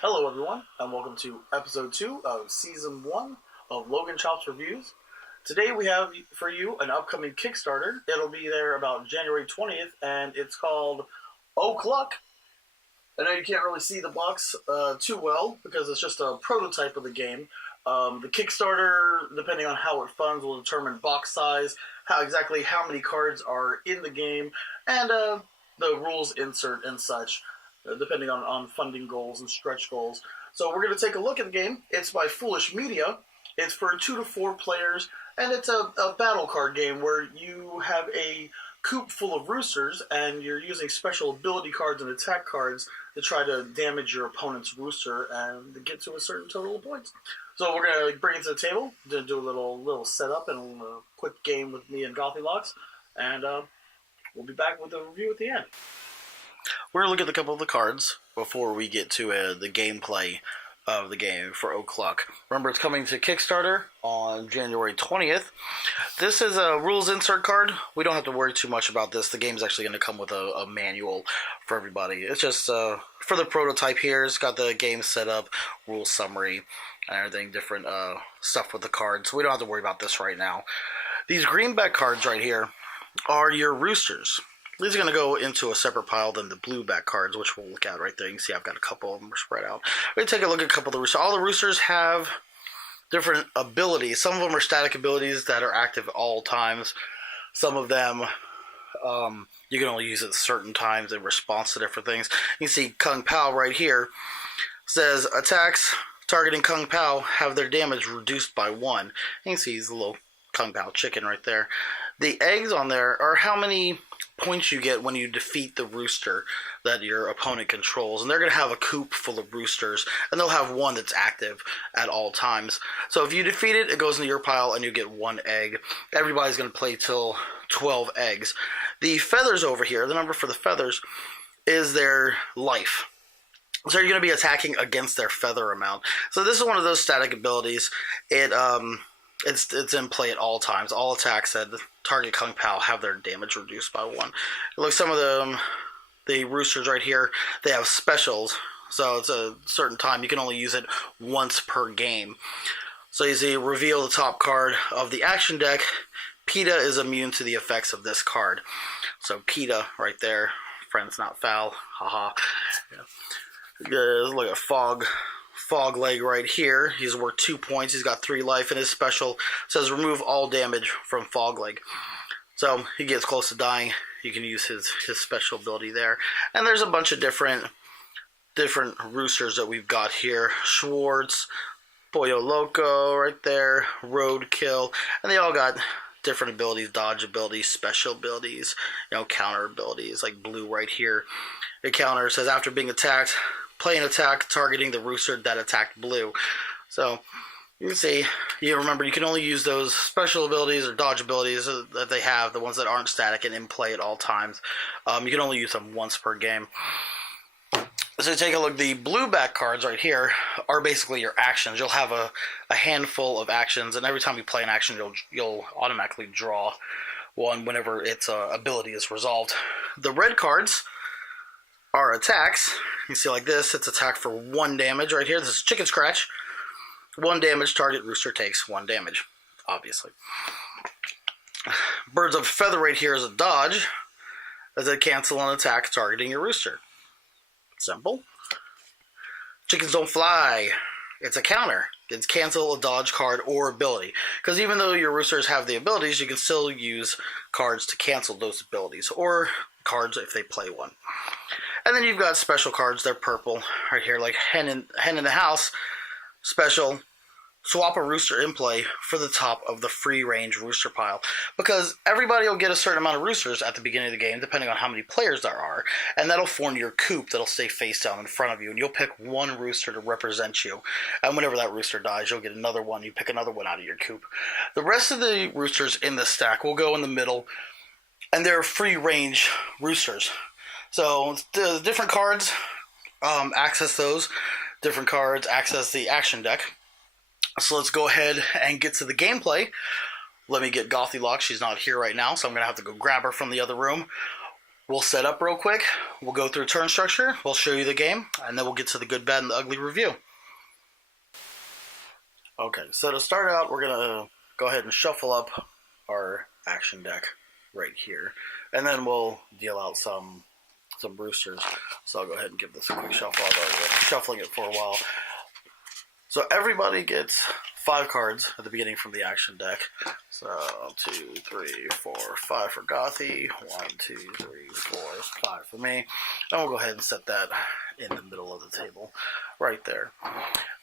Hello, everyone, and welcome to episode 2 of season 1 of Logan Chops Reviews. Today we have for you an upcoming Kickstarter. It'll be there about January 20th, and it's called Cluck. I know you can't really see the box too well because it's just a prototype of the game. The Kickstarter, depending on how it funds, will determine box size, how many cards are in the game, and the rules insert and such, depending on funding goals and stretch goals. So we're going to take a look at the game. It's by Foolish Media. It's for 2 to 4 players, and it's a battle card game where you have a coop full of roosters, and you're using special ability cards and attack cards to try to damage your opponent's rooster and to get to a certain total of points. So we're going to bring it to the table, to do a little setup and a quick game with me and Gothy Locks, and we'll be back with a review at the end. We're going to look at a couple of the cards before we get to the gameplay of the game for Cluck. Remember, it's coming to Kickstarter on January 20th. This is a rules insert card. We don't have to worry too much about this. The game's actually going to come with a manual for everybody. It's just for the prototype here. It's got the game set up, rules summary, and everything, different stuff with the cards. We don't have to worry about this right now. These greenback cards right here are your roosters. These are going to go into a separate pile than the blue back cards, which we'll look at right there. You can see I've got a couple of them spread out. We're going to take a look at a couple of the roosters. All the roosters have different abilities. Some of them are static abilities that are active at all times. Some of them you can only use at certain times in response to different things. You can see Kung Pao right here says attacks targeting Kung Pao have their damage reduced by 1. You can see he's a little Kung Pao chicken right there. The eggs on there are how many points you get when you defeat the rooster that your opponent controls, and they're going to have a coop full of roosters, and they'll have one that's active at all times. So if you defeat it, it goes into your pile and you get 1 egg. Everybody's going to play till 12 eggs. The feathers over here, the number for the feathers is their life. So you're going to be attacking against their feather amount. So this is one of those static abilities. It's in play at all times. All attacks that target Kung Pao have their damage reduced by 1. Look, some of them, the roosters right here, they have specials. So it's a certain time. You can only use it once per game. So you see, reveal the top card of the action deck. PETA is immune to the effects of this card. So PETA right there. Friends not foul. Haha. Yeah. Look at Fog Leg right here. He's worth 2 points. He's got 3 life, and his special says remove all damage from Fog Leg. So he gets close to dying. You can use his special ability there. And there's a bunch of different roosters that we've got here. Schwartz, Pollo Loco right there, Roadkill, and they all got different abilities, dodge abilities, special abilities, counter abilities, like Blue right here. The counter says after being attacked, play an attack targeting the rooster that attacked Blue. So you can see, remember, you can only use those special abilities or dodge abilities that they have, the ones that aren't static and in play at all times. You can only use them once per game. So take a look. The blue back cards right here are basically your actions. You'll have a handful of actions, and every time you play an action, you'll automatically draw one whenever its ability is resolved. The red cards are attacks. You see like this, it's attack for 1 damage right here. This is Chicken Scratch. 1 damage, target rooster takes 1 damage, obviously. Birds of Feather right here is a dodge, as they cancel an attack targeting your rooster. Simple. Chickens Don't Fly. It's a counter. It's cancel a dodge card or ability. Because even though your roosters have the abilities, you can still use cards to cancel those abilities, or cards if they play one. And then you've got special cards. They're purple right here, like Hen in the House. Special. Swap a rooster in play for the top of the free range rooster pile. Because everybody will get a certain amount of roosters at the beginning of the game, depending on how many players there are. And that'll form your coop that'll stay face down in front of you. And you'll pick 1 rooster to represent you. And whenever that rooster dies, you'll get another one. You pick another one out of your coop. The rest of the roosters in this stack will go in the middle. And they're free range roosters. So the different cards, access those. Different cards access the action deck. So let's go ahead and get to the gameplay. Let me get Gothy locked. She's not here right now, so I'm going to have to go grab her from the other room. We'll set up real quick. We'll go through turn structure. We'll show you the game, and then we'll get to the good, bad, and the ugly review. Okay, so to start out, we're going to go ahead and shuffle up our action deck right here. And then we'll deal out some roosters. So I'll go ahead and give this a quick shuffle. I've already been shuffling it for a while. So everybody gets 5 cards at the beginning from the action deck. So 2, 3, 4, 5 for Gothy. 1, 2, 3, 4, 5 for me. And we'll go ahead and set that in the middle of the table, right there.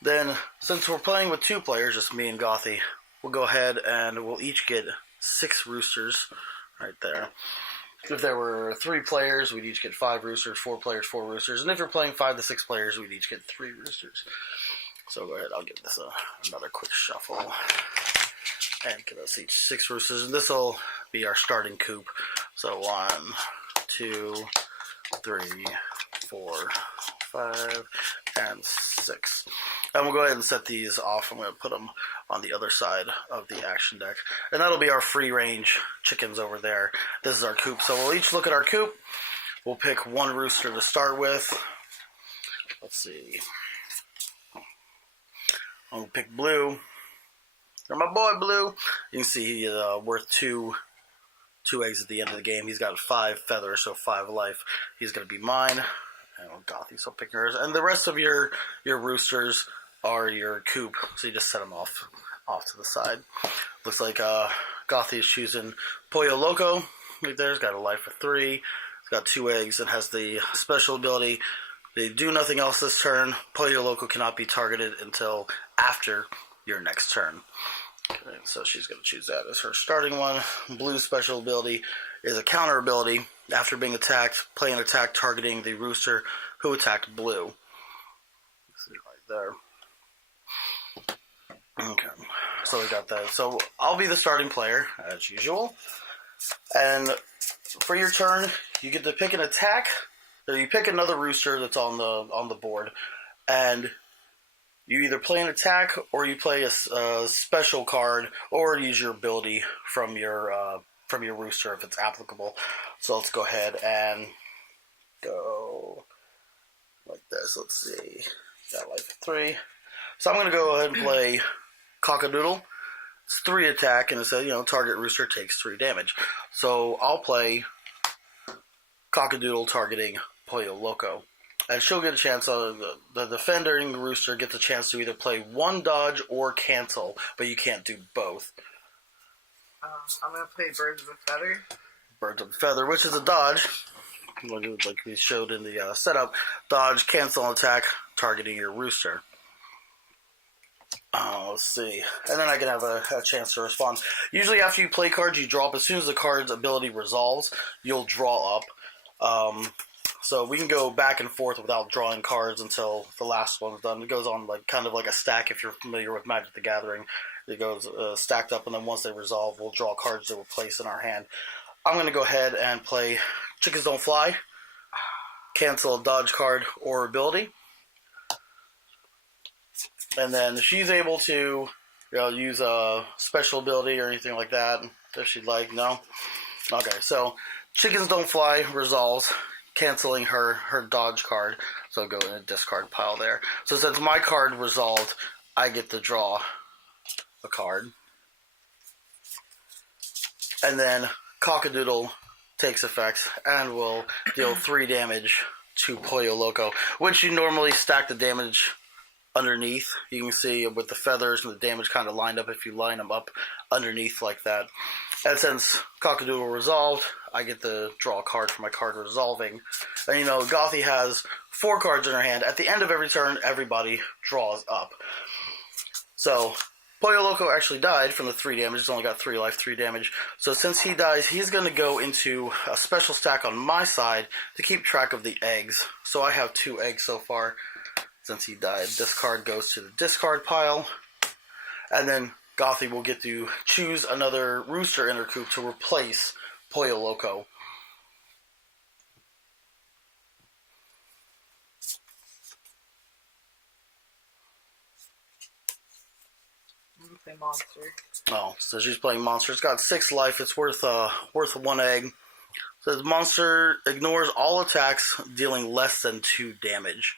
Then, since we're playing with 2 players, just me and Gothy, we'll go ahead and we'll each get 6 roosters, right there. If there were 3 players, we'd each get 5 roosters. 4 players, 4 roosters. And if you're playing 5 to 6 players, we'd each get 3 roosters. So go ahead, I'll give this another quick shuffle. And give us each 6 roosters. And this will be our starting coop. So 1, 2, 3, 4, 5, and 6. And we'll go ahead and set these off. I'm going to put them on the other side of the action deck. And that'll be our free range chickens over there. This is our coop. So we'll each look at our coop. We'll pick 1 rooster to start with. Let's see. I'll pick Blue. Or my boy Blue. You can see he's worth 2 eggs at the end of the game. He's got 5 feathers, so 5 life. He's going to be mine. And Gothy, so pick yours. And the rest of your roosters are your coop. So you just set them off to the side. Looks like Gothy is choosing Pollo Loco. Right there. He's got a life of 3. He's got 2 eggs and has the special ability. They do nothing else this turn. Pollo Loco cannot be targeted until after your next turn. Okay, so she's going to choose that as her starting one. Blue's special ability is a counter ability. After being attacked, play an attack targeting the rooster who attacked Blue. See right there. Okay, so we got that. So I'll be the starting player, as usual. And for your turn, you get to pick an attack. Or you pick another rooster that's on the board, and you either play an attack or you play a special card or use your ability from your rooster if it's applicable. So let's go ahead and go like this. Let's see, got life of 3. So I'm going to go ahead and play Cockadoodle. It's 3 attack, and it says target rooster takes 3 damage. So I'll play Cockadoodle targeting Pollo Loco. And she'll get a chance, the defending rooster gets a chance to either play 1 dodge or cancel, but you can't do both. I'm going to play Birds of a Feather. Birds of a Feather, which is a dodge, like we showed in the setup. Dodge, cancel, and attack, targeting your rooster. Let's see. And then I can have a chance to respond. Usually after you play cards, you draw up. As soon as the card's ability resolves, you'll draw up. So we can go back and forth without drawing cards until the last one's done. It goes on kind of like a stack if you're familiar with Magic the Gathering. It goes stacked up, and then once they resolve, we'll draw cards that we'll place in our hand. I'm going to go ahead and play Chickens Don't Fly, cancel a dodge card or ability. And then she's able to use a special ability or anything like that if she'd like. No? Okay, so Chickens Don't Fly resolves, canceling her dodge card. So go in a discard pile there. So since my card resolved, I get to draw a card. And then Cockadoodle takes effect and will deal 3 damage to Pollo Loco, which you normally stack the damage underneath. You can see with the feathers and the damage kind of lined up if you line them up underneath like that. And since Cockadoodle resolved, I get to draw a card for my card resolving. And Gothy has 4 cards in her hand. At the end of every turn, everybody draws up. So Pollo Loco actually died from the 3 damage. He's only got 3 life, 3 damage. So since he dies, he's going to go into a special stack on my side to keep track of the eggs. So I have 2 eggs so far. Since he died, this card goes to the discard pile. And then Gothy will get to choose another rooster in her coop to replace Pollo Loco. Play monster. Oh, so she's playing monster. It's got 6 life. It's worth 1 egg. Says monster ignores all attacks dealing less than 2 damage.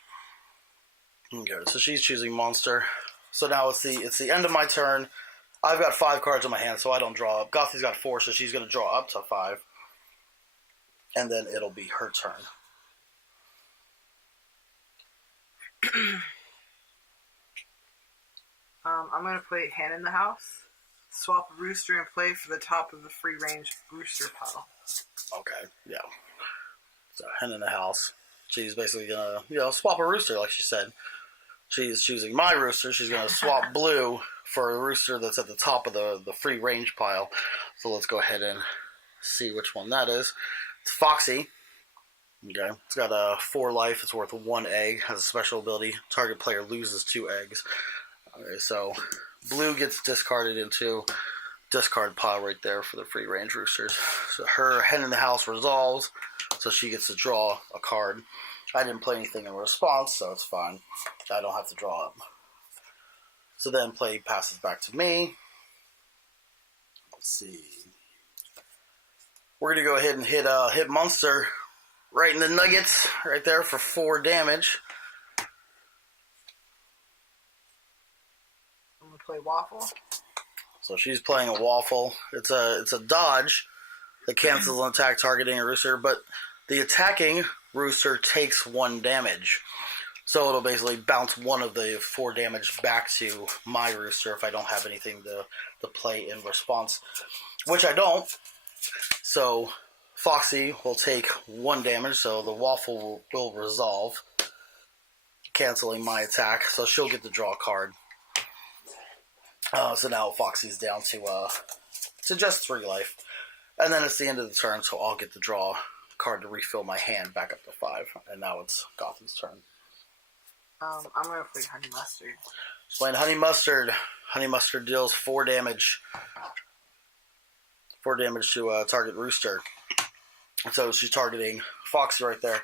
Okay, so she's choosing monster. So now it's the end of my turn. I've got 5 cards in my hand, so I don't draw up. Gothy's got 4, so she's going to draw up to 5. And then it'll be her turn. I'm going to play Hand in the House. Swap a rooster and play for the top of the free range rooster pile. Okay, yeah. So, Hen in the House. She's basically going to, swap a rooster, like she said. She's choosing my rooster. She's going to swap blue for a rooster that's at the top of the free range pile. So let's go ahead and see which one that is. It's Foxy. Okay. It's got 4 life. It's worth 1 egg. Has a special ability. Target player loses 2 eggs. Okay, so blue gets discarded into discard pile right there for the free range roosters. So her Hen in the House resolves, so she gets to draw a card. I didn't play anything in response, so it's fine. I don't have to draw up. So then play passes back to me. Let's see. We're going to go ahead and hit Monster right in the nuggets, right there for 4 damage. I'm going to play Waffle. So she's playing a Waffle. It's a dodge that cancels an attack targeting a rooster, but the attacking rooster takes 1 damage. So it'll basically bounce 1 of the 4 damage back to my rooster if I don't have anything to play in response. Which I don't. So Foxy will take 1 damage, so the Waffle will resolve, canceling my attack, so she'll get to draw a card. So now Foxy's down to just 3 life. And then it's the end of the turn, so I'll get to draw a card to refill my hand back up to 5. And now it's Gothy's turn. I'm going to play Honey Mustard. She's playing Honey Mustard. Honey Mustard deals 4 damage. 4 damage to target rooster. So she's targeting Foxy right there.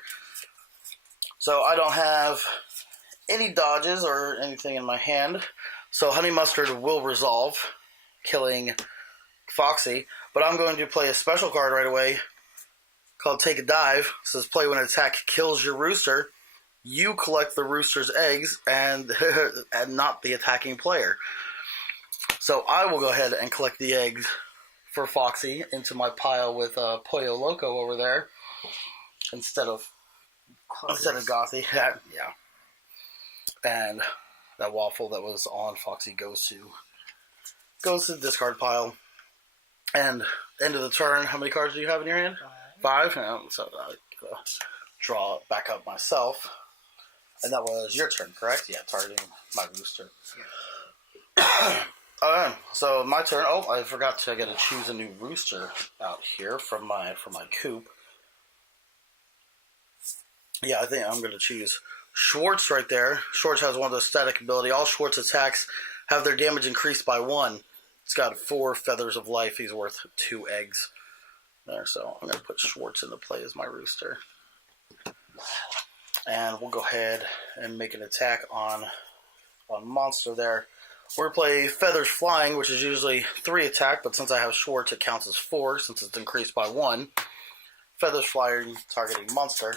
So I don't have any dodges or anything in my hand. So Honey Mustard will resolve, killing Foxy. But I'm going to play a special card right away called Take a Dive. It says play when an attack kills your rooster. You collect the rooster's eggs and not the attacking player. So I will go ahead and collect the eggs for Foxy into my pile with Pollo Loco over there instead of Gothy. Yeah. And that Waffle that was on Foxy goes to the discard pile. And end of the turn, how many cards do you have in your hand? 5. Yeah, so I gotta draw it back up myself. And that was your turn, correct? Yeah, targeting my rooster. Yeah. Alright, so my turn. Oh, I forgot I gotta choose a new rooster out here from my coop. Yeah, I think I'm gonna choose Schwartz right there. Schwartz has one of those static ability. All Schwartz attacks have their damage increased by 1. It's got 4 feathers of life. He's worth 2 eggs. There, so I'm going to put Schwartz into play as my rooster. And we'll go ahead and make an attack on Monster there. We're going to play Feathers Flying, which is usually 3 attack, but since I have Schwartz, it counts as 4, since it's increased by 1. Feathers Flying, targeting Monster.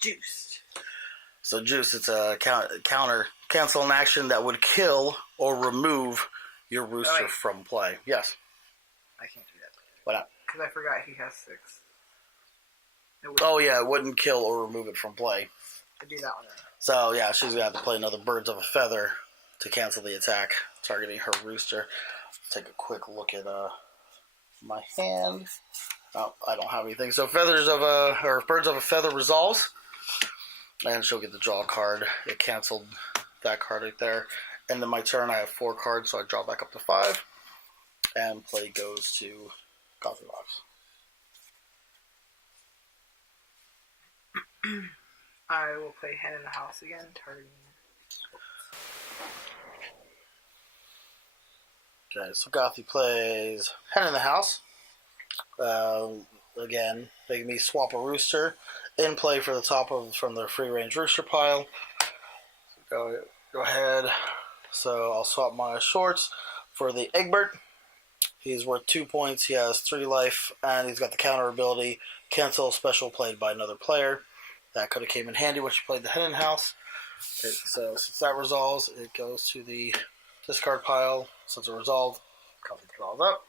Juiced. So Juice, it's a cancel an action that would kill or remove your rooster from play. Yes. I can't do that. Why not? Because I forgot he has 6. Oh yeah, it wouldn't kill or remove it from play. I do that one right. So yeah, she's going to have to play another Birds of a Feather to cancel the attack, targeting her rooster. Let's take a quick look at my hand. Oh, I don't have anything. So Birds of a Feather resolves. And she'll get to draw a card. It canceled that card right there. And then my turn, I have 4 cards, so I draw back up to 5. And play goes to Gothy Box. I will play Hen in the House again, targeting. Okay, so Gothy plays Hen in the House. Again, making me swap a rooster in play for the top from the free range rooster pile. Go ahead. So I'll swap my Schwartz for the Egbert. He's worth 2 points. He has 3 life, and he's got the counter ability, cancel special played by another player. That could have came in handy when she played the Hidden House. Okay, so since that resolves, it goes to the discard pile. Since it resolved, Gothy draws up.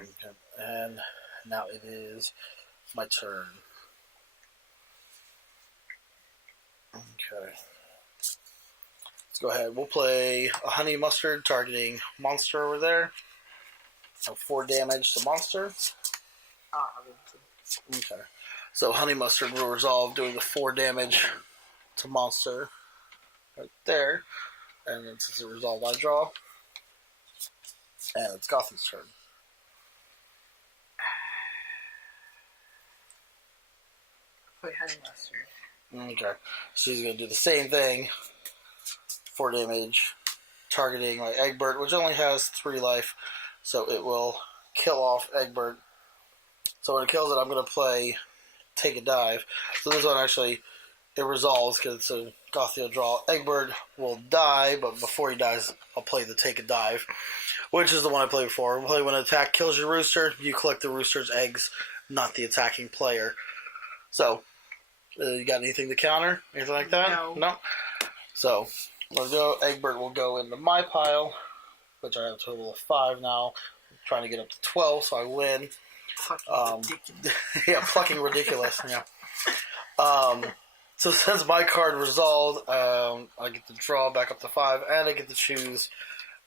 Okay, and now it is my turn. Okay. Let's go ahead. We'll play a honey mustard targeting monster over there. So 4 damage to monster. Okay. So honey mustard will resolve doing the 4 damage to monster right there. And then since it resolved, I draw. And it's Gothy's turn. Play honey mustard. Okay. She's going to do the same thing. 4 damage targeting my Egbert, which only has 3 life. So it will kill off Egbert. So when it kills it, I'm going to play Take a Dive. So this one actually, it resolves because so Gothy will draw. Egbert will die, but before he dies, I'll play the Take a Dive, which is the one I played before. We'll play when an attack kills your rooster, you collect the rooster's eggs, not the attacking player. So, you got anything to counter? Anything like that? No. So, let's go. Egbert will go into my pile, which I have a total of 5 now. I'm trying to get up to 12, so I win. Yeah, fucking ridiculous. Yeah. So since my card resolved, I get to draw back up to 5, and I get to choose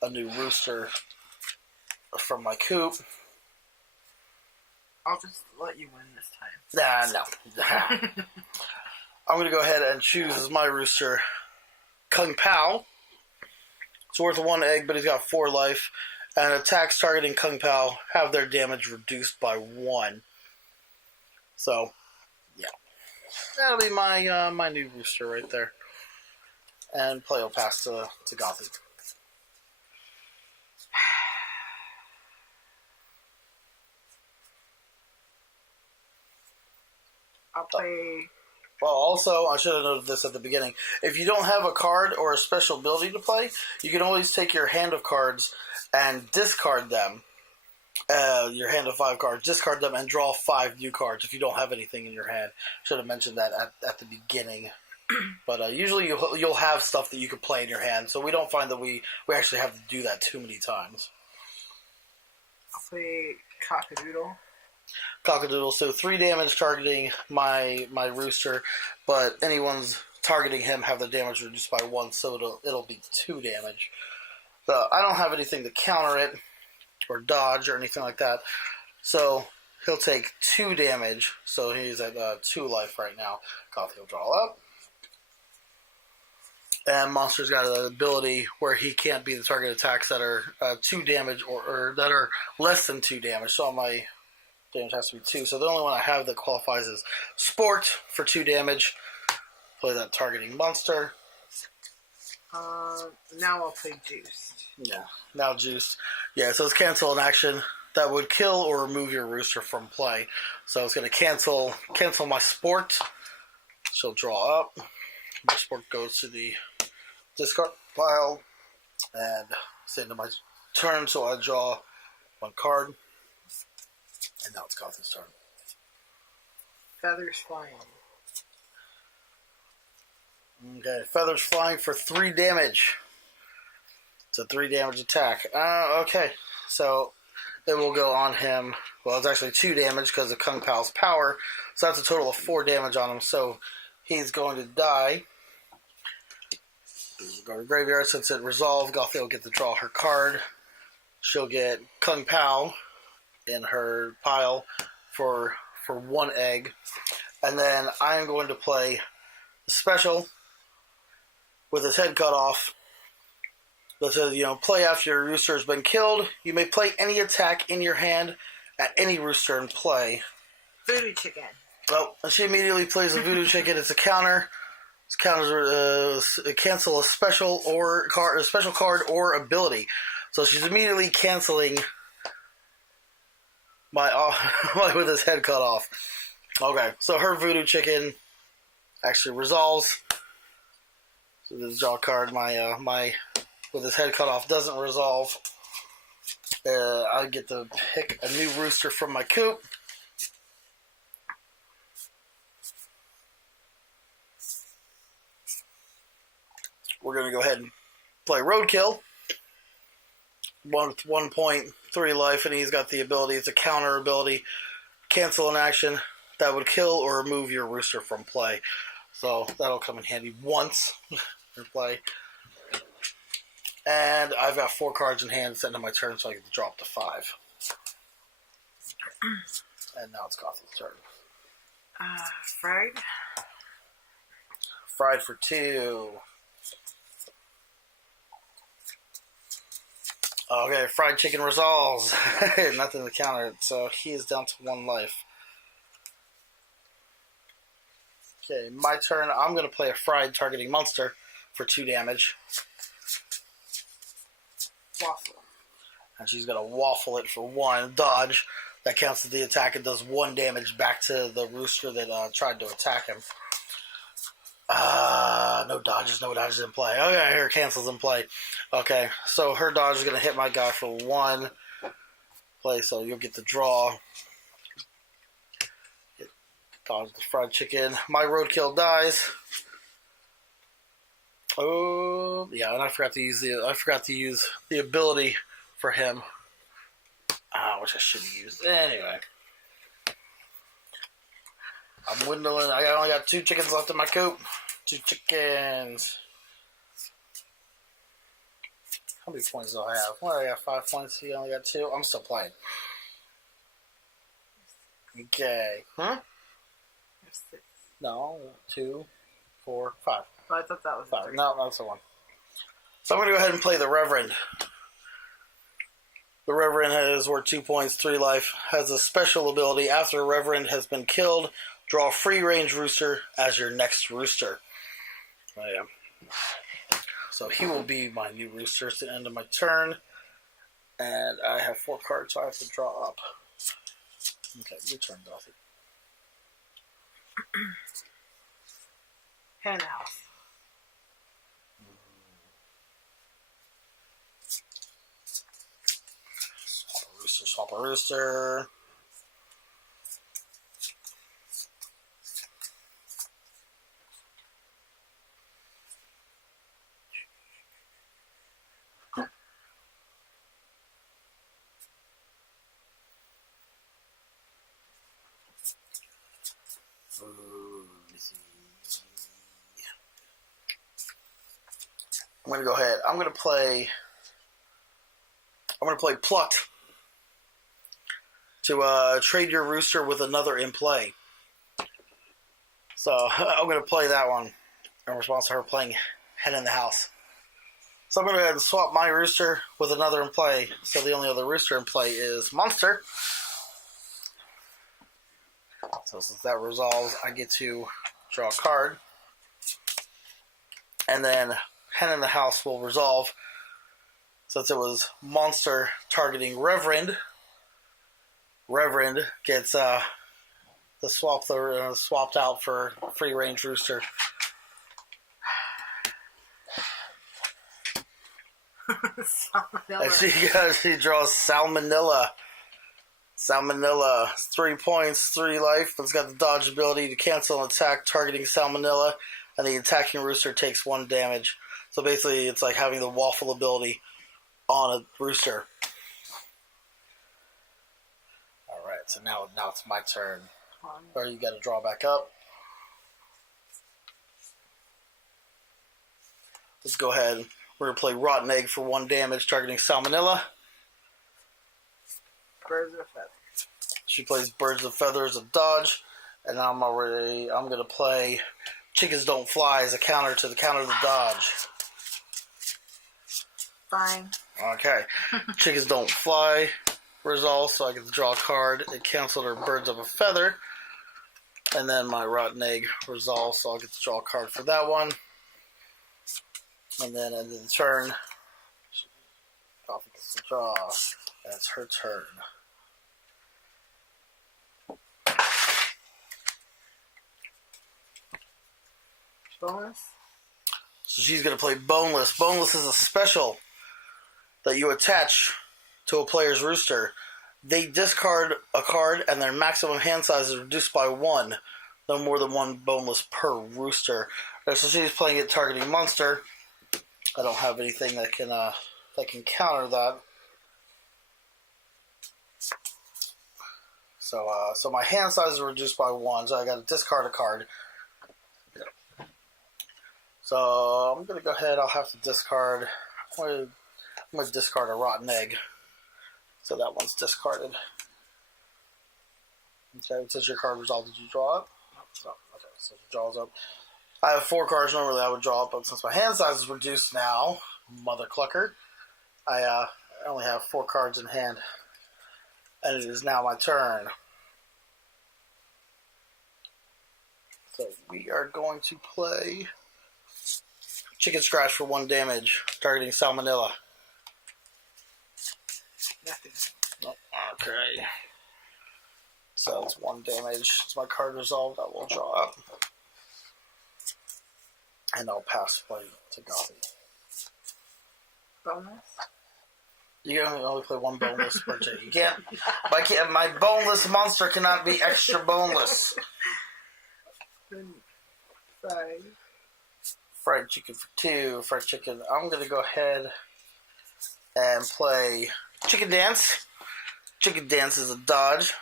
a new rooster from my coop. I'll just let you win this time. No. I'm going to go ahead and choose as my rooster Kung Pao. It's worth 1 egg, but he's got 4 life. And attacks targeting Kung Pao have their damage reduced by 1. So, yeah. That'll be my my new rooster right there. And play will pass to Gothy. I'll play... Well, also, I should have noted this at the beginning. If you don't have a card or a special ability to play, you can always take your hand of cards and discard them. Your hand of 5 cards, discard them and draw 5 new cards if you don't have anything in your hand. Should have mentioned that at the beginning. But usually you'll have stuff that you can play in your hand, so we don't find that we actually have to do that too many times. I'll play Cockadoodle. Cockadoodle, so 3 damage targeting my rooster, but anyone's targeting him have the damage reduced by 1, so it'll be 2 damage. So I don't have anything to counter it, or dodge, or anything like that. So he'll take 2 damage, so he's at 2 life right now. Gothy will draw up. And Monster's got an ability where he can't be the target attacks that are 2 damage, or that are less than 2 damage, so my damage has to be 2. So the only one I have that qualifies is Sport for 2 damage. Play that targeting monster. Now I'll play Juiced. Yeah, now Juiced. Yeah, so it's cancel an action that would kill or remove your rooster from play. So it's going to cancel my Sport. She'll draw up. My Sport goes to the discard pile. And it's into my turn, so I draw 1 card. And now it's Gothy's turn. Feathers Flying. Okay, Feathers Flying for 3 damage. It's a 3 damage attack. Okay, so it will go on him. Well, it's actually 2 damage because of Kung Pao's power. So that's a total of 4 damage on him. So he's going to die. Go to the graveyard. Since it resolved, Gothy will get to draw her card. She'll get Kung Pao in her pile for 1 egg. And then I am going to play the special with his head cut off. That says, play after your rooster has been killed. You may play any attack in your hand at any rooster in play. Voodoo Chicken. Oh, and she immediately plays a Voodoo Chicken. It's a counter. It's counters cancel a special card or ability. So she's immediately canceling my with his head cut off. Okay, so her Voodoo Chicken actually resolves. So this draw card, my with his head cut off doesn't resolve. I get to pick a new rooster from my coop. We're going to go ahead and play Roadkill. With 1.3 life, and he's got the ability, it's a counter ability, cancel an action that would kill or remove your rooster from play. So that'll come in handy once in play. And I've got 4 cards in hand at the end of my turn, so I get to drop to 5. And now it's Gothy's turn. Fried. Fried for 2. Okay, fried chicken resolves. Nothing to counter it, so he is down to 1 life. Okay, my turn. I'm going to play a fried targeting monster for 2 damage. Waffle. And she's going to waffle it for 1. Dodge. That counts as the attack and does 1 damage back to the rooster that tried to attack him. No dodges in play. Okay, her cancels in play. Okay, so her dodge is going to hit my guy for 1 play, so you'll get the draw. Dodge the fried chicken. My roadkill dies. Oh, yeah, and I forgot to use the ability for him. Which I should have used. Anyway. I'm dwindling. I only got 2 chickens left in my coop. 2 chickens. How many points do I have? Well, I got 5 points. He only got 2. I'm still playing. Okay. Huh? 6. No. 2, 4, 5. Oh, I thought that was 5. 3. No, that's the one. So I'm going to go ahead and play the Reverend. The Reverend is worth 2 points, 3 life. Has a special ability. After a Reverend has been killed, draw a free range rooster as your next rooster. Oh, yeah. So he will be my new rooster at the end of my turn. And I have 4 cards, so I have to draw up. Okay, your turn, Gothy. Hen in the house. Swap a rooster. I'm going to go ahead. I'm going to play Pluck to trade your rooster with another in play. So I'm going to play that one in response to her playing Hen in the House. So I'm going to go ahead and swap my rooster with another in play. So the only other rooster in play is Monster. So since that resolves, I get to draw a card. And then Hen in the House will resolve. Since it was Monster targeting Reverend, Reverend gets swapped out for free range rooster. Salmonella. She draws Salmonella. Salmonella, 3 points, 3 life, but it's got the dodge ability to cancel an attack targeting Salmonella, and the attacking rooster takes 1 damage. So basically, it's like having the waffle ability on a rooster. Alright, so now it's my turn. Or you gotta draw back up. Let's go ahead. We're gonna play Rotten Egg for 1 damage, targeting Salmonella. Birds of a feather. She plays Birds of Feather as a dodge, and I'm gonna play Chickens Don't Fly as a counter to the dodge. Fine. Okay. Chickens Don't Fly resolve, so I get to draw a card. It canceled her Birds of a Feather. And then my Rotten Egg resolve, so I'll get to draw a card for that one. And then end of the turn, Gothy gets to draw. And it's her turn. Bonus. So she's going to play Boneless. Boneless is a special that you attach to a player's rooster. They discard a card, and their maximum hand size is reduced by 1. No more than 1 boneless per rooster. So she's playing it targeting monster. I don't have anything that can counter that. So my hand size is reduced by 1, so I got to discard a card. So I'm gonna go ahead. I'll have to discard. I'm gonna discard a rotten egg. So that one's discarded. Okay, since your card resolved, did you draw it? No. Okay, so it draws up. I have 4 cards normally I would draw up, but since my hand size is reduced now, Mother Clucker, I only have 4 cards in hand. And it is now my turn. So we are going to play Chicken Scratch for 1 damage, targeting Salmonella. Nothing. Okay. So it's 1 damage. It's my card resolved. I will draw up. And I'll pass play to Gothy. Bonus? You can only play 1 boneless per turn. You can't. My boneless monster cannot be extra boneless. Fried chicken for 2. Fried chicken. I'm going to go ahead and play Chicken Dance. Chicken Dance is a dodge.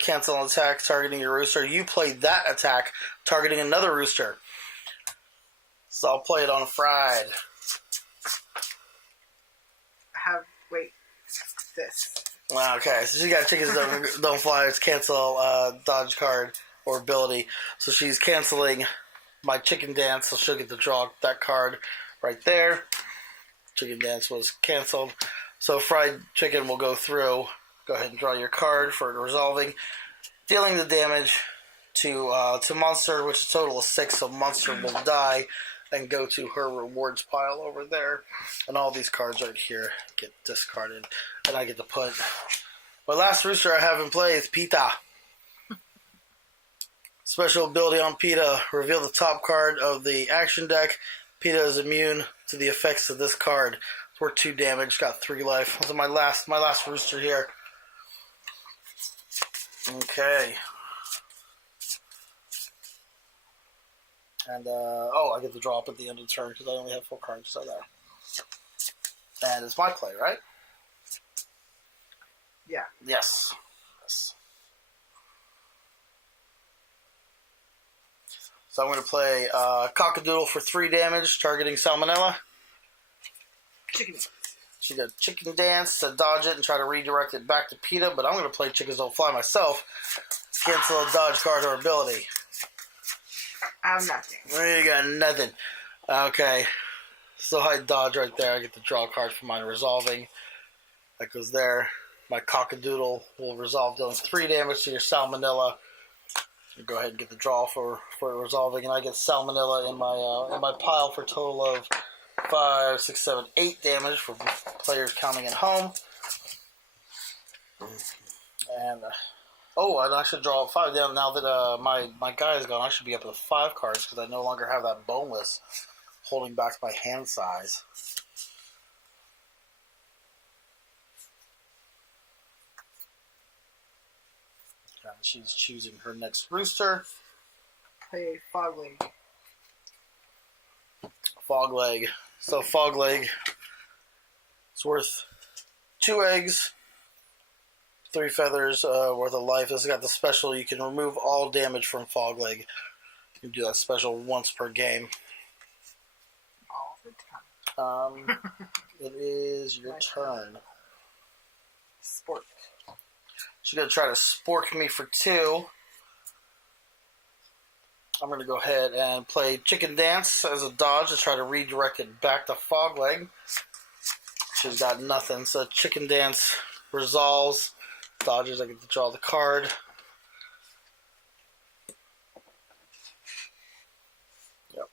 Cancel an attack targeting your rooster. You play that attack targeting another rooster. So I'll play it on Fried. This. Okay, so she got chickens don't fly. It's cancel dodge card or ability. So she's canceling my Chicken Dance, so she'll get to draw that card right there. Chicken Dance was canceled. So Fried Chicken will go through. Go ahead and draw your card for resolving. Dealing the damage to Monster, which is a total of 6, so Monster will die and go to her rewards pile over there. And all these cards right here get discarded. And I get to put... My last rooster I have in play is Pita. Special ability on Pita. Reveal the top card of the action deck. Pita is immune to the effects of this card. It's worth 2 damage. Got 3 life. This is my last rooster here. Okay. And, I get to draw up at the end of the turn because I only have 4 cards, so there. And it's my play, right? Yeah. Yes. So I'm going to play Cockadoodle for 3 damage, targeting Salmonella. Chicken. She got Chicken Dance to dodge it and try to redirect it back to Pita, but I'm going to play Chickens Don't Fly myself. Cancel a dodge card or ability. I have nothing. You got nothing. Okay. So I dodge right there. I get to draw a card for mine resolving. That goes there. My Cockadoodle will resolve, dealing 3 damage to your Salmonella. You go ahead and get the draw for resolving, and I get Salmonella in my pile for a total of 5, 6, 7, 8 damage for players counting at home. And I should draw 5 down now that my guy is gone. I should be up to 5 cards because I no longer have that boneless holding back my hand size. And she's choosing her next rooster. Play Fogleg. Fogleg. So Fogleg, it's worth 2 eggs, 3 feathers worth of life. This has got the special. You can remove all damage from Fogleg. You can do that special once per game. All the time. It is your turn. Sport. She's going to try to spork me for 2. I'm going to go ahead and play Chicken Dance as a dodge to try to redirect it back to Fogleg. She's got nothing, so Chicken Dance resolves. Dodges, I get to draw the card. Yep.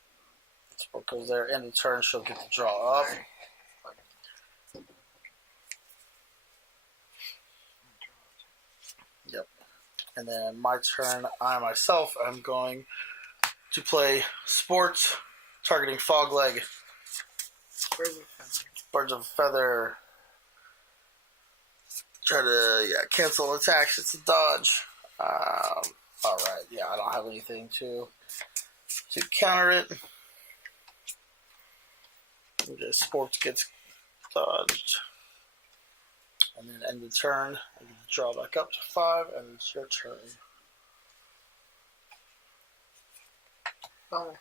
Sport goes there. End of turn, she'll get to draw up. Yep. And then my turn, I myself am going to play Sports, targeting Fogleg. Birds of Feather. Birds of Feather. Try to, cancel attacks. It's a dodge. Alright, I don't have anything to counter it. The sports gets dodged. And then end the turn. I can draw back up to 5, and it's your turn. Bonus.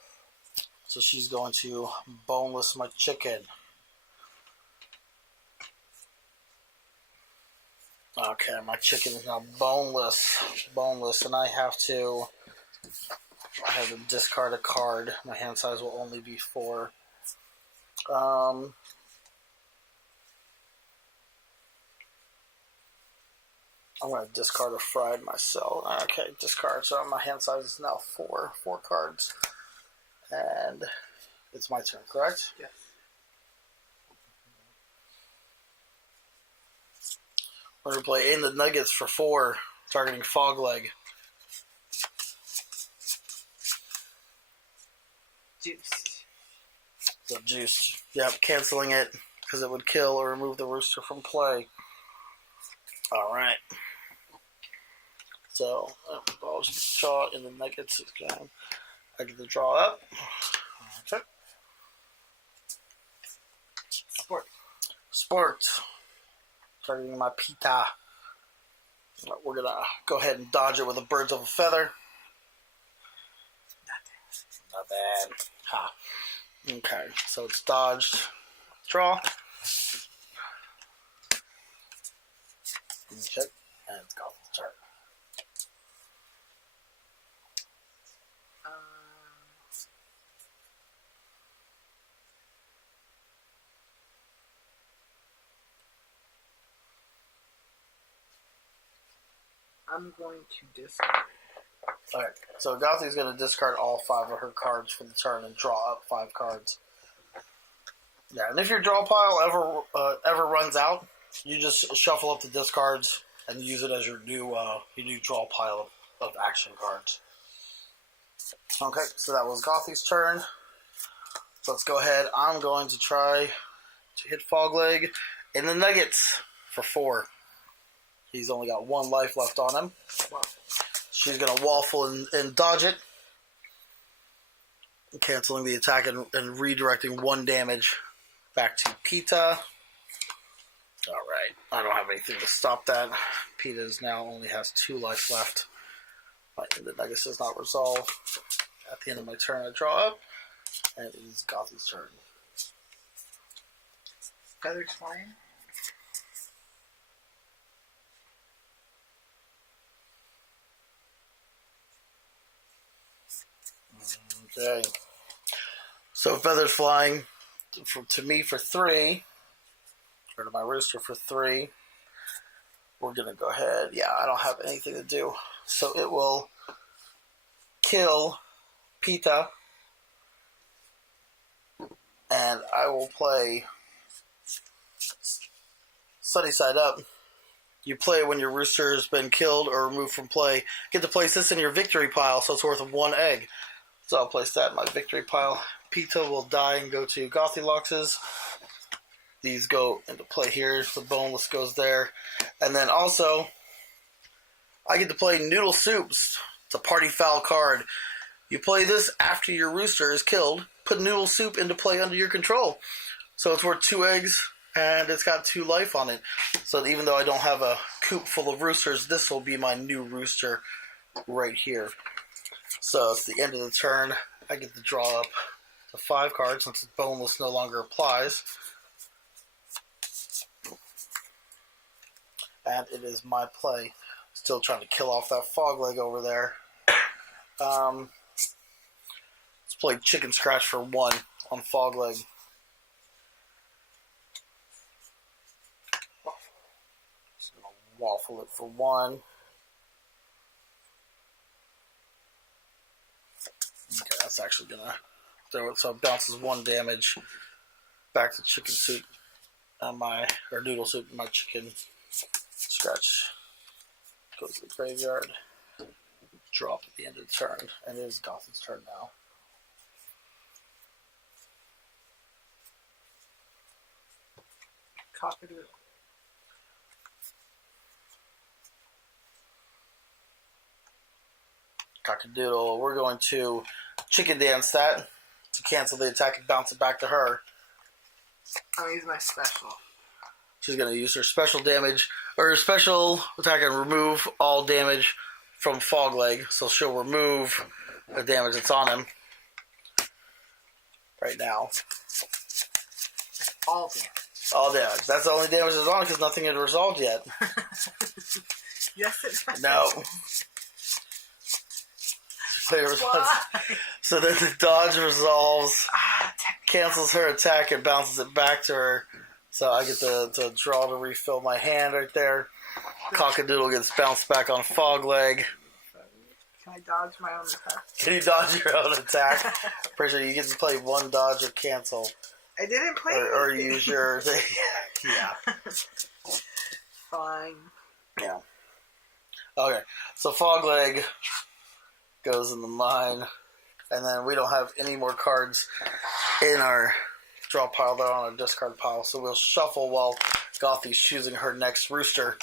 So she's going to boneless my chicken. Okay, my chicken is now boneless, and I have to discard a card. My hand size will only be 4. I'm going to discard a fried myself. Okay, discard. So my hand size is now 4 cards, and it's my turn, correct? Yes. We're going to play in the Nuggets for 4, targeting Fogleg. Juiced. So juiced. Yep, canceling it because it would kill or remove the rooster from play. Alright. So, I'll just draw in the Nuggets again. I get to draw up. Okay. Sport. Targeting my pita. We're going to go ahead and dodge it with a birds of a feather. Not bad. Ha. Okay, so it's dodged. Draw. Check. And it's Gothy's turn. I'm going to discard. Alright, so Gothy's going to discard all 5 of her cards for the turn and draw up 5 cards. Yeah, and if your draw pile ever runs out, you just shuffle up the discards and use it as your new draw pile of action cards. Okay, so that was Gothy's turn. So let's go ahead. I'm going to try to hit Fogleg in the Nuggets for 4. He's only got 1 life left on him. She's going to waffle and dodge it. Canceling the attack and redirecting 1 damage back to Pita. Alright, I don't have anything to stop that. Pita now only has 2 life left. The Nuggets does not resolve. At the end of my turn, I draw up. And it is Gothy's turn. Feathers flying. Okay. So feathers flying to me for 3. Or to my rooster for 3. We're going to go ahead. Yeah, I don't have anything to do. So it will kill Pita. And I will play Sunny Side Up. You play when your rooster has been killed or removed from play. Get to place this in your victory pile, so it's worth 1 egg. So I'll place that in my victory pile. Pita will die and go to Gothylox's. These go into play here. The boneless goes there. And then also, I get to play Noodle Soups. It's a party foul card. You play this after your rooster is killed. Put Noodle Soup into play under your control. So it's worth 2 eggs, and it's got 2 life on it. So even though I don't have a coop full of roosters, this will be my new rooster right here. So it's the end of the turn. I get to draw up the 5 cards since the boneless no longer applies. And it is my play. Still trying to kill off that Fogleg over there. Let's play Chicken Scratch for 1 on Fogleg. Just gonna waffle it for 1. Okay, that's actually gonna throw it so it bounces 1 damage back to Chicken Soup on or Noodle Soup and my Chicken Scratch goes to the graveyard. Drop at the end of the turn, and it is Gotham's turn now. Cock-a-doodle. Cockadoodle. We're going to chicken dance that to cancel the attack and bounce it back to her. I'll use my special. She's going to use her special damage, or her special attack and remove all damage from Fog Leg. So she'll remove the damage that's on him right now. All damage. All damage. That's the only damage that's on because nothing had resolved yet. Yes, it has. No. So then the dodge resolves, cancels her attack, and bounces it back to her. So I get to draw to refill my hand right there. Cockadoodle gets bounced back on Fog Leg. Can I dodge my own attack? Can you dodge your own attack? Pretty sure you get to play one dodge or cancel. I didn't play or use your thing. Yeah. Fine. Yeah. Okay. So Fog Leg goes in the mine. And then we don't have any more cards in our draw pile. They're on our discard pile. So we'll shuffle while Gothy's choosing her next rooster.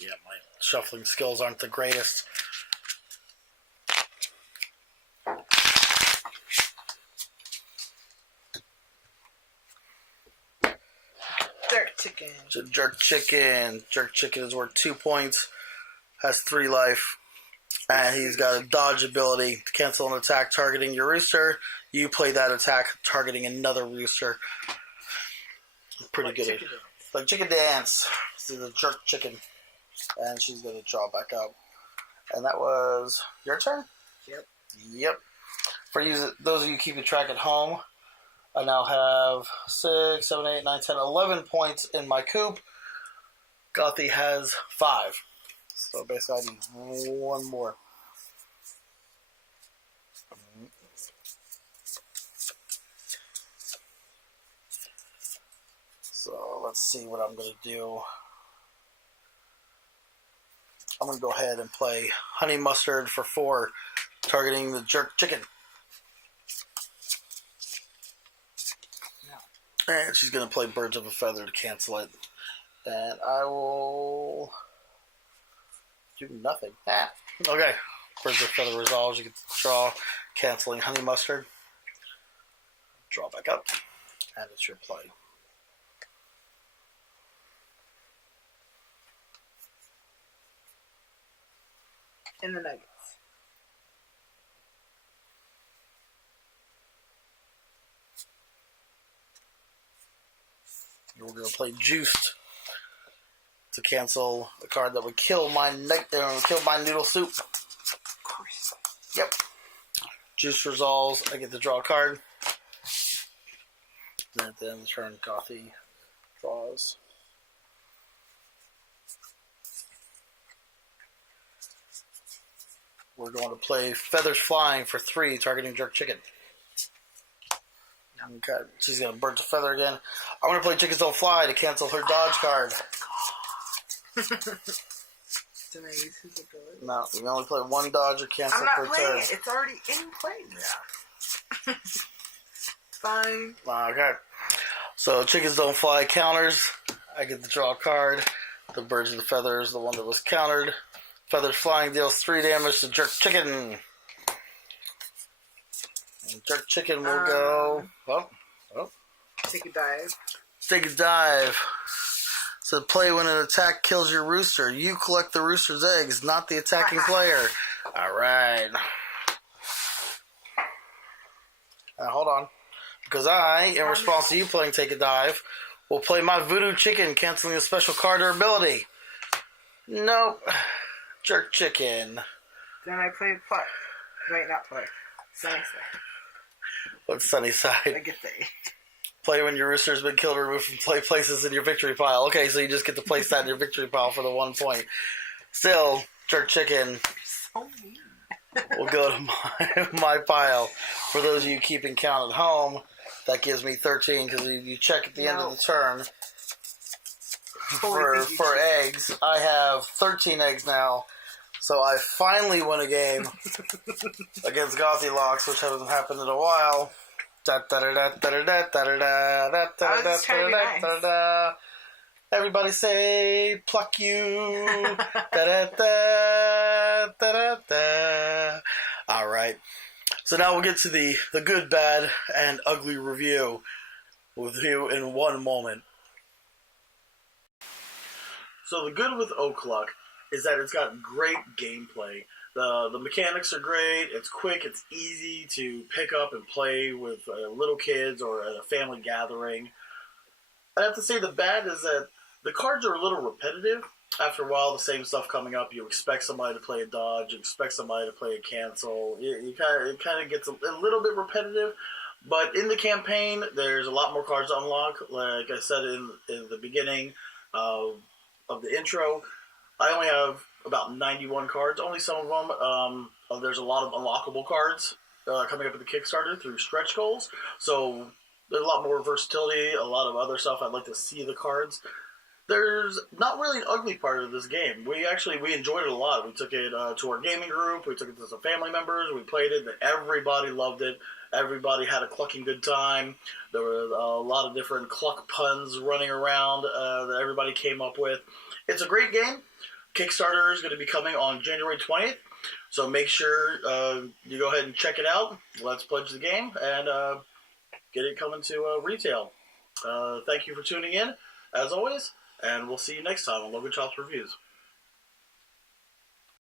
Yeah, my shuffling skills aren't the greatest. Jerk chicken. Jerk chicken. Jerk chicken is worth 2 points. Has 3 life. And he's got a dodge ability to cancel an attack targeting your rooster. You play that attack targeting another rooster. Pretty good. Like chicken dance. See the jerk chicken. And she's going to draw back up. And that was your turn? Yep. For those of you keeping track at home, I now have 6, 7, 8, 9, 10, 11 points in my coop. Gothy has 5. So basically I need one more. So let's see what I'm going to do. I'm going to go ahead and play Honey Mustard for 4, targeting the jerk chicken. And she's going to play Birds of a Feather to cancel it. And I will do nothing. Okay. Birds of a Feather resolves. You get to draw, canceling Honey Mustard. Draw back up. And it's your play. In the nuggets. We're going to play Juiced to cancel a card that would kill my noodle soup. Of course. Yep. Juice resolves. I get to draw a card. Then turn Gothy draws. We're going to play Feathers Flying for 3, targeting jerk chicken. Okay, she's going to Birds of Feather again. I'm going to play Chickens Don't Fly to cancel her dodge card. Did I use his ability? No, we only play 1 dodge or cancel per turn. I'm not playing it. It's already in play. Yeah. Fine. Okay. So Chickens Don't Fly counters. I get to draw a card. The Birds of the Feather is the one that was countered. Feathers Flying deals 3 damage to Jerk Chicken. And Jerk Chicken will go... Take a dive. Take a dive. So play when an attack kills your rooster. You collect the rooster's eggs, not the attacking player. Alright. Now hold on. Because I, in response to you playing Take a Dive, will play my Voodoo Chicken, canceling a special card or ability. Nope. Jerk Chicken. Then I play play. Wait, not play. Sunny side. What's Sunny Side? I get the Play when your rooster's been killed or removed from play places in your victory pile. Okay, so you just get to place that in your victory pile for the 1 point. Still, Jerk Chicken so mean. will go to my pile. For those of you keeping count at home, that gives me 13 because you check at the end of the turn. For eggs, I have 13 eggs now. So I finally won a game against Gothy Locks, which hasn't happened in a while. Everybody say, pluck you. Alright. So now we'll get to the good, bad, and ugly review with you in one moment. So the good with Cluck is that it's got great gameplay. The mechanics are great. It's quick. It's easy to pick up and play with little kids or at a family gathering. I have to say the bad is that the cards are a little repetitive. After a while, the same stuff coming up. You expect somebody to play a dodge. You expect somebody to play a cancel. It kind of gets a little bit repetitive. But in the campaign, there's a lot more cards to unlock. Like I said in the beginning of the intro, I only have about 91 cards. Only some of them. There's a lot of unlockable cards coming up in the Kickstarter through stretch goals. So there's a lot more versatility, a lot of other stuff. I'd like to see the cards. There's not really an ugly part of this game. We enjoyed it a lot. We took it to our gaming group. We took it to some family members. We played it. Everybody loved it. Everybody had a clucking good time. There were a lot of different cluck puns running around that everybody came up with. It's a great game. Kickstarter is going to be coming on January 20th. So make sure you go ahead and check it out. Let's pledge the game and get it coming to retail. Thank you for tuning in, as always. And we'll see you next time on Logan Chops Reviews.